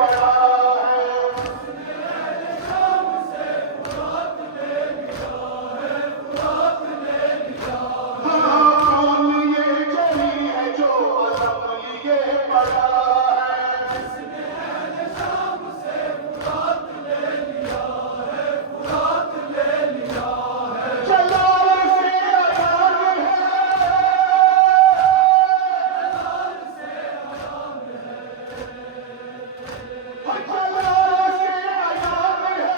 पड़ा है। हाँ, कौन ये जनी है जो असम लिए पड़ा है। जलाल से अजान है, जलाल से अजान है,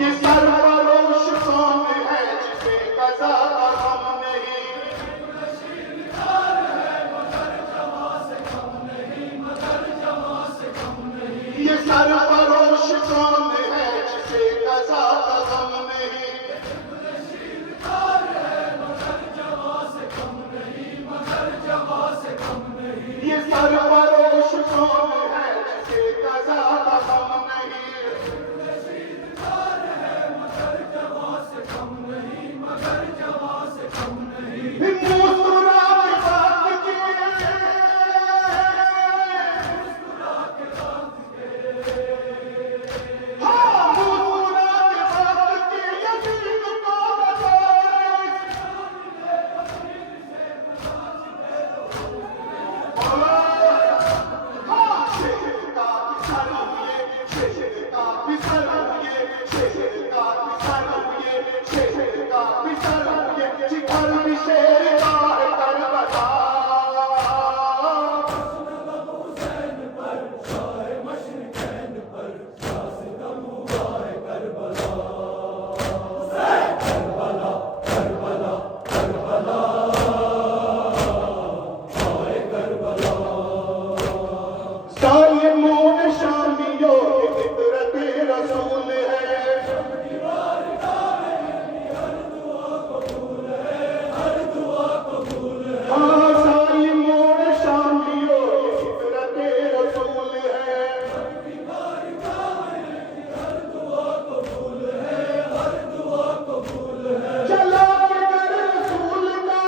ये सरफरोश कौन है जिसे कज़ा का गम नहीं। ये सरफरोश कौन है जिसे कज़ा का गम नहीं। ये सरफरोश कौन है जिसे कज़ा का गम नहीं। शामियों की फितरत रसूल है। हाँ, सारी मोड़ शामियों की फितरत रसूल है। चला के कर रसूल का,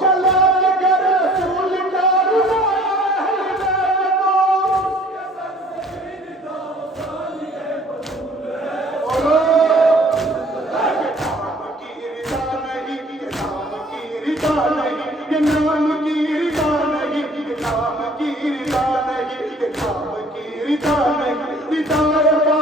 चला के कर रसूल का ये नाम की रिदा नहीं, ये नाम की रिदा नहीं, ये नाम की रिदा नहीं, रिदा